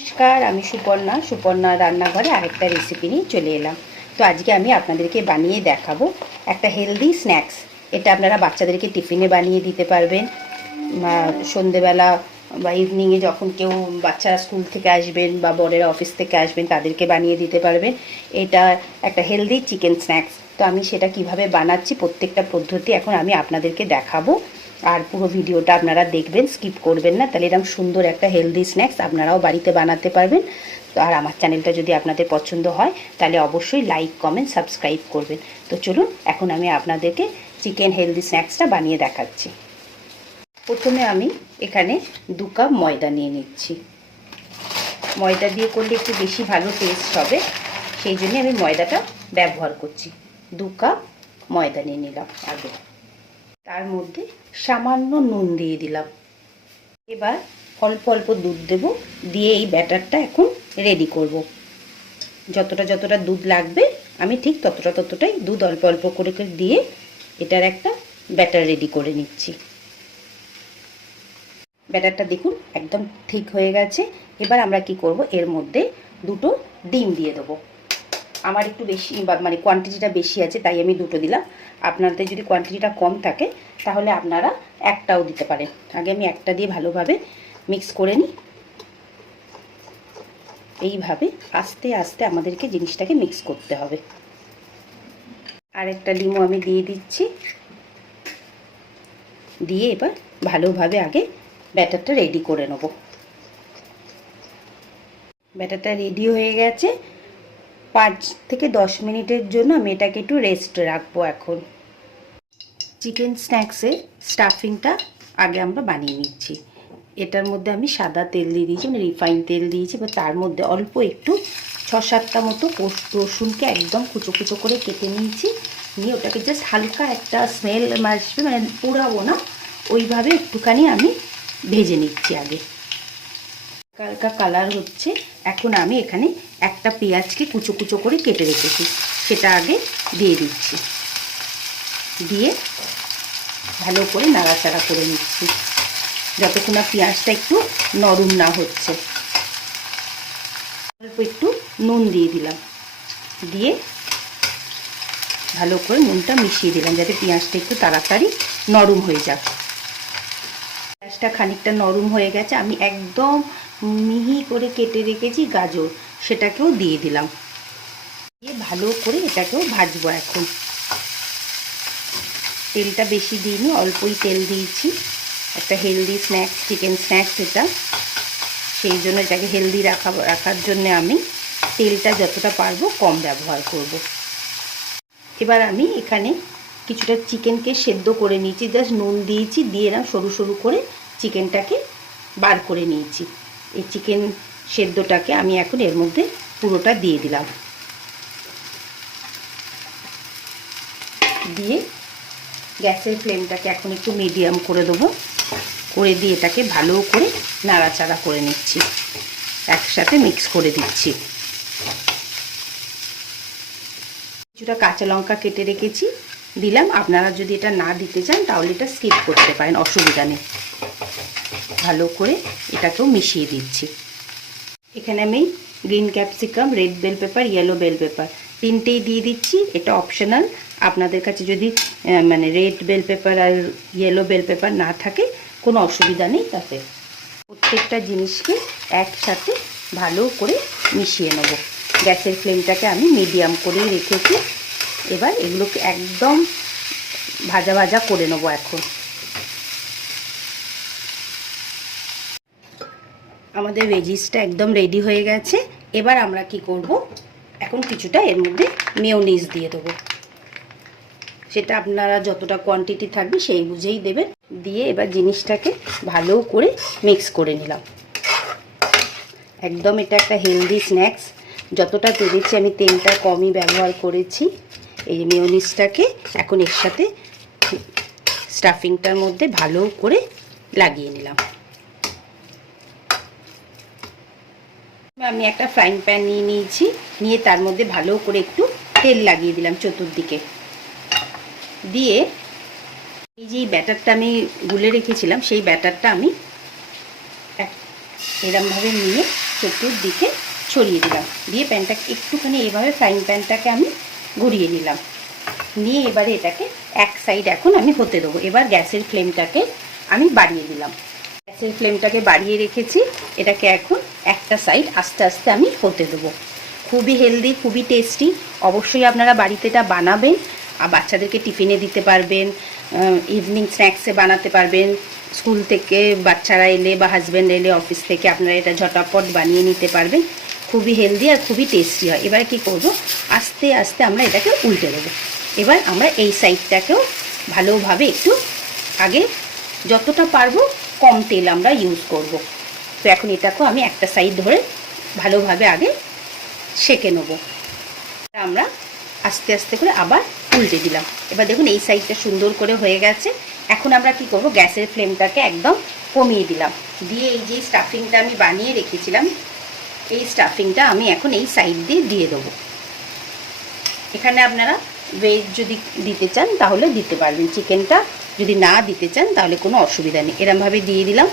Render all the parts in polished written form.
নমস্কার, আমি সুপর্ণা রান্নাঘরে আরেকটা রেসিপি নিয়ে চলে এলাম। তো আজকে আমি আপনাদেরকে বানিয়ে দেখাবো একটা হেলদি স্ন্যাক্স। এটা আপনারা বাচ্চাদেরকে টিফিনে বানিয়ে দিতে পারবেন, সন্ধেবেলা বা ইভিনিংয়ে যখন কেউ বাচ্চারা স্কুল থেকে আসবেন বা বড়েরা অফিস থেকে আসবেন তাদেরকে বানিয়ে দিতে পারবেন। এটা একটা হেলদি চিকেন স্ন্যাক্স। তো আমি সেটা কিভাবে বানাচ্ছি প্রত্যেকটা পদ্ধতি এখন আমি আপনাদেরকে দেখাবো। আর পুরো ভিডিওটা আপনারা দেখবেন, স্কিপ করবেন না, তাহলে এরকম সুন্দর একটা হেলদি স্ন্যাক্স আপনারাও বাড়িতে বানাতে পারবেন। তো আর আমার চ্যানেলটা যদি আপনাদের পছন্দ হয় তাহলে অবশ্যই লাইক, কমেন্ট, সাবস্ক্রাইব করবেন। তো চলুন এখন আমি আপনাদেরকে চিকেন হেলদি স্ন্যাক্সটা বানিয়ে দেখাচ্ছি। প্রথমে আমি এখানে 2 কাপ ময়দা নিয়ে নিচ্ছি। ময়দা দিয়ে করলে একটু বেশি ভালো টেস্ট হবে, সেই জন্য আমি ময়দাটা ব্যবহার করছি। 2 কাপ ময়দা নিয়ে নিলাম আগে। তার মধ্যে সামান্য নুন দিয়ে দিলাম। এবার অল্প অল্প দুধ দেব, দিয়ে এই ব্যাটারটা এখন রেডি করব। যতটা দুধ লাগবে আমি ঠিক ততটাই দুধ অল্প অল্প করে দিয়ে এটার একটা ব্যাটার রেডি করে নিচ্ছি। ব্যাটারটা দেখুন একদম ঠিক হয়ে গেছে। এবার আমরা কি করব, এর মধ্যে 2টো ডিম দিয়ে দেবো। আমার একটু বেশি মানে কোয়ান্টিটিটা বেশি আছে তাই আমি 2টো দিলাম। আপনাদের যদি কোয়ান্টিটিটা কম থাকে তাহলে আপনারা একটাও দিতে পারেন। আগে আমি একটা দিয়ে ভালোভাবে মিক্স করে নিই। এইভাবে আস্তে আস্তে আমাদেরকে জিনিসটাকে মিক্স করতে হবে। আর একটা ডিমও আমি দিয়ে দিচ্ছি। দিয়ে এবার ভালোভাবে আগে ব্যাটারটা রেডি করে নেব। ব্যাটারটা রেডি হয়ে গেছে। 5 থেকে 10 মিনিটের জন্য আমি এটাকে একটু রেস্ট রাখবো। এখন চিকেন স্ন্যাক্সের স্টাফিংটা আগে আমরা বানিয়ে নিচ্ছি। এটার মধ্যে আমি সাদা তেল দিয়ে দিয়েছি, মানে রিফাইন তেল দিয়েছি। এবার তার মধ্যে অল্প একটু 6-7টা মতো রসুনকে একদম কুচো কুচো করে কেটে নিয়েছি। নিয়ে ওটাকে জাস্ট হালকা একটা স্মেল আসবে, মানে পোড়াবো না, ওইভাবে একটুখানি আমি ভেজে নিচ্ছি আগে। হালকা কালার হচ্ছে। এখন আমি এখানে একটা পেঁয়াজকে কুচো কুচো করে কেটে রেখেছি, সেটা আগে দিয়ে দিচ্ছি। দিয়ে ভালো করে নাড়াচাড়া করে নিচ্ছি যতক্ষণ না পেঁয়াজটা একটু নরম না হচ্ছে। অল্প একটু নুন দিয়ে দিলাম, দিয়ে ভালো করে নুনটা মিশিয়ে দিলাম যাতে পেঁয়াজটা একটু তাড়াতাড়ি নরম হয়ে যাক। পেঁয়াজটা খানিকটা নরম হয়ে গেছে। আমি একদম মিহি করে কেটে রেখেছি গাজর, সেটাকেও দিয়ে দিলাম। দিয়ে ভালো করে এটাকেও ভাজবো। এখন তেলটা বেশি দিইনি, অল্পই তেল দিয়েছি। একটা হেলদি স্ন্যাক্স, চিকেন স্ন্যাক্স এটা, সেই জন্য এটাকে হেলদি রাখার জন্য আমি তেলটা যতটা পারবো কম ব্যবহার করব। এবার আমি এখানে কিছুটা চিকেনকে সেদ্ধ করে নিয়েছি, জাস্ট নুন দিয়েছি, দিয়ে না সরু সরু করে চিকেনটাকে বার করে নিয়েছি। এই চিকেন সেদ্ধটাকে আমি এখন এর মধ্যে পুরোটা দিয়ে দিলাম। দিয়ে গ্যাসের ফ্লেমটাকে এখন একটু মিডিয়াম করে দেবো, করে দিয়ে এটাকে ভালো করে নাড়াচাড়া করে নিচ্ছি, একসাথে মিক্স করে দিচ্ছি। কিছুটা কাঁচা লঙ্কা কেটে রেখেছি, দিলাম। আপনারা যদি এটা না দিতে চান তাহলে এটা স্কিপ করতে পারেন, অসুবিধা নেই। ভালো করে এটাকেও মিশিয়ে দিচ্ছি। এখানে আমি green capsicum, red bell pepper, yellow bell pepper তিনটেই দিয়ে দিচ্ছি। এটা অপশনাল। আপনাদের কাছে যদি মানে রেড বেল পেপার আর ইয়েলো বেল পেপার না থাকে কোনো অসুবিধা নেই। তাতে প্রত্যেকটা জিনিসকে একসাথে ভালো করে মিশিয়ে নেব। গ্যাসের ফ্লেমটাকে আমি মিডিয়াম করেই রেখেছি। এবার এগুলোকে একদম ভাজা ভাজা করে নেব। এখন আমাদের ভেজিসটা একদম রেডি হয়ে গেছে। এবার আমরা কি করব, এখন কিছুটা এর মধ্যে মেয়োনিজ দিয়ে দেবো। সেটা আপনারা যতটা কোয়ান্টিটি থাকবে সেই বুঝেই দেবেন। দিয়ে এবার জিনিসটাকে ভালো করে মিক্স করে নিলাম। একদম এটা একটা হেলদি স্ন্যাক্স। যতটা পেরেছি আমি তেলটা কমই ব্যবহার করেছি। এই মেয়োনিজটাকে এখন এর সাথে স্টাফিংটার মধ্যে ভালো করে লাগিয়ে নিলাম। আমি একটা ফ্রাইং প্যান নিয়ে নিয়েছি, নিয়ে তার মধ্যে ভালো করে একটু তেল লাগিয়ে দিলাম চতুর্দিকে। দিয়ে এই যে ব্যাটারটা আমি গুলে রেখেছিলাম সেই ব্যাটারটা আমি এরমভাবে নিয়ে চতুর্দিকে ছড়িয়ে দিলাম। দিয়ে প্যানটাকে একটুখানি এইভাবে ফ্রাইং প্যানটাকে আমি ঘুরিয়ে নিলাম। নিয়ে এবারে এটাকে এক সাইড এখন আমি হতে দেবো। এবার গ্যাসের ফ্লেমটাকে আমি বাড়িয়ে দিলাম। গ্যাসের ফ্লেমটাকে বাড়িয়ে রেখেছি। এটাকে এখন একটা সাইড আস্তে আস্তে আমি হতে দেবো। খুবই হেলদি, খুবই টেস্টি। অবশ্যই আপনারা বাড়িতে এটা বানাবেন আর বাচ্চাদেরকে টিফিনে দিতে পারবেন, ইভিনিং স্ন্যাক্সে বানাতে পারবেন। স্কুল থেকে বাচ্চারা এলে বা হাজব্যান্ড এলে অফিস থেকে আপনারা এটা ঝটাপট বানিয়ে নিতে পারবেন। খুবই হেলদি আর খুবই টেস্টি হয়। এবার কি করব, আস্তে আস্তে আমরা এটাকে উল্টে দেবো। এবার আমরা এই সাইডটাকেও ভালোভাবে একটু আগে যতটা পারবো কম তেল আমরা ইউজ করব। তো এখন এটাকেও আমি একটা সাইড ধরে ভালোভাবে আগে সেঁকে নেব। আমরা আস্তে আস্তে করে আবার উল্টে দিলাম। এবার দেখুন এই সাইডটা সুন্দর করে হয়ে গেছে। এখন আমরা কি করব, গ্যাসের ফ্লেমটাকে একদম কমিয়ে দিলাম। দিয়ে এই যে স্টাফিংটা আমি বানিয়ে রেখেছিলাম, এই স্টাফিংটা আমি এখন এই সাইড দিয়ে দিয়ে দেবো। এখানে আপনারা ভেজ যদি দিতে চান তাহলে দিতে পারবেন, চিকেনটা যদি না দিতে চান তাহলে কোনো অসুবিধা নেই। এরমভাবে দিয়ে দিলাম।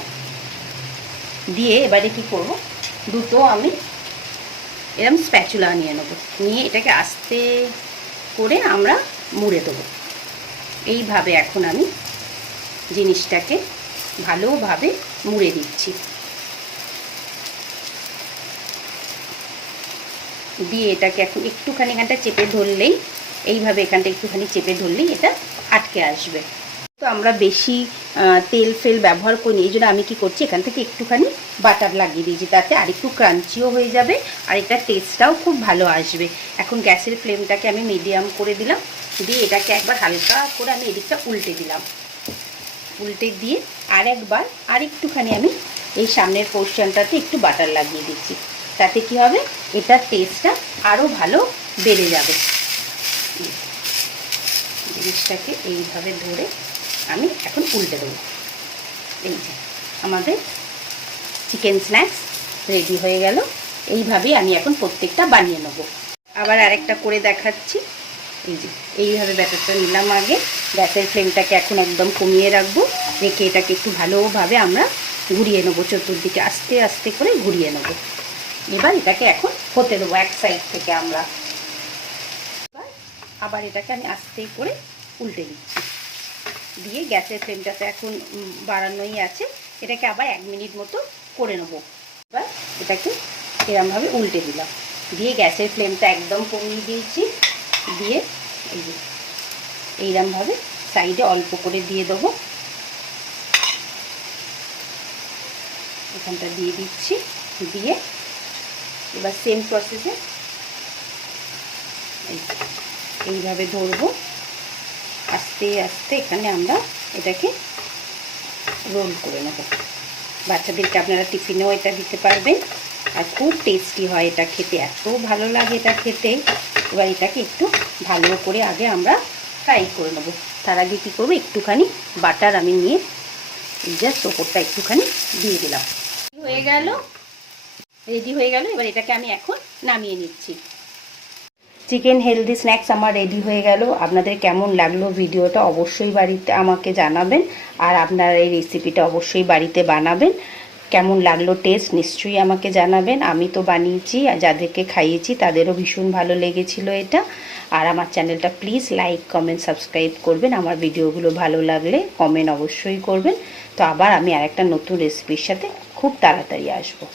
দিয়ে এবারে কি করব, দুটো আমি এরম স্প্যাচুলা নিয়ে নেবো। নিয়ে এটাকে আস্তে করে আমরা মুড়ে দেবো। এইভাবে এখন আমি জিনিসটাকে ভালোভাবে মুড়ে দিচ্ছি। দিয়ে এটাকে এখন একটুখানি এখানটা চেপে ধরলেই, এইভাবে এখানটা একটুখানি চেপে ধরলেই এটা আটকে আসবে। তো আমরা বেশি তেল ফেল ব্যবহার করিনি, এই জন্য আমি কি করছি, এখান থেকে একটুখানি বাটার লাগিয়ে দিয়েছি, তাতে আরেকটু ক্রাঞ্চিও হয়ে যাবে আর এটা টেস্টটাও খুব ভালো আসবে। এখন গ্যাসের ফ্লেমটাকে আমি মিডিয়াম করে দিলাম। দিয়ে এটাকে একবার হালকা করে আমি এদিকটা উল্টে দিলাম। উল্টে দিয়ে আরেকবার আরেকটুখানি আমি এই সামনের পোর্শনটাতে একটু বাটার লাগিয়ে দিচ্ছি। তাতে কি হবে, এটার টেস্টটা আরও ভালো বেড়ে যাবে। জিনিসটাকে এইভাবে ধরে আমি এখন উল্টে দেবো। এই যে আমাদের চিকেন স্ন্যাক্স রেডি হয়ে গেল। এইভাবেই আমি এখন প্রত্যেকটা বানিয়ে নেব। আবার আরেকটা করে দেখাচ্ছি। এই যে এইভাবে ব্যাটারটা নিলাম আগে। গ্যাসের ফ্লেমটাকে এখন একদম কমিয়ে রাখবো। রেখে এটাকে একটু ভালোভাবে আমরা ঘুরিয়ে নেবো, চতুর্দিকে আস্তে আস্তে করে ঘুরিয়ে নেবো। এবার এটাকে এখন হতে দেবো এক সাইড থেকে আমরা। আবার এটাকে আমি আস্তে করে উল্টে দিচ্ছি। দিয়ে গ্যাসের ফ্লেমটাতে এখন বাড়ানোই আছে। এটাকে আবার 1 মিনিট মতো করে নেব। এবার এটাকে এরমভাবে উল্টে দিলাম। দিয়ে গ্যাসের ফ্লেমটা একদম কমিয়ে দিয়েছি। দিয়ে এই যে এইরমভাবে সাইডে অল্প করে দিয়ে দেবো। এখানটা দিয়ে দিচ্ছি। দিয়ে এবার সেম প্রসেসে এইভাবে ধরবো। আস্তে আস্তে এখানে আমরা এটাকে রোল করে নেব। বাচ্চাদেরকে আপনারা টিফিনেও এটা দিতে পারবেন আর খুব টেস্টি হয় এটা খেতে, এত ভালো লাগে এটা খেতে। এবার এটাকে একটু ভালো করে আগে আমরা ফ্রাই করে নেব। তার আগে কী করবো, একটুখানি বাটার আমি নিয়ে জাস্ট ওপরটা একটুখানি দিয়ে দিলাম। হয়ে গেল, রেডি হয়ে গেল। এবার এটাকে আমি এখন নামিয়ে নিচ্ছি। চিকেন হেলদি স্ন্যাক্স আমার রেডি হয়ে গেল। আপনাদের কেমন লাগলো ভিডিওটা অবশ্যই বাড়িতে আমাকে জানাবেন। আর আপনারা এই রেসিপিটা অবশ্যই বাড়িতে বানাবেন। কেমন লাগলো টেস্ট নিশ্চয়ই আমাকে জানাবেন। আমি তো বানিয়েছি আর যাদেরকে খাইয়েছি তাদেরও ভীষণ ভালো লেগেছিল এটা। আর আমার চ্যানেলটা প্লিজ লাইক কমেন্ট সাবস্ক্রাইব করবেন। আমার ভিডিওগুলো ভালো লাগলে কমেন্ট অবশ্যই করবেন। তো আবার আমি আরেকটা নতুন রেসিপির সাথে খুব তাড়াতাড়ি আসবো।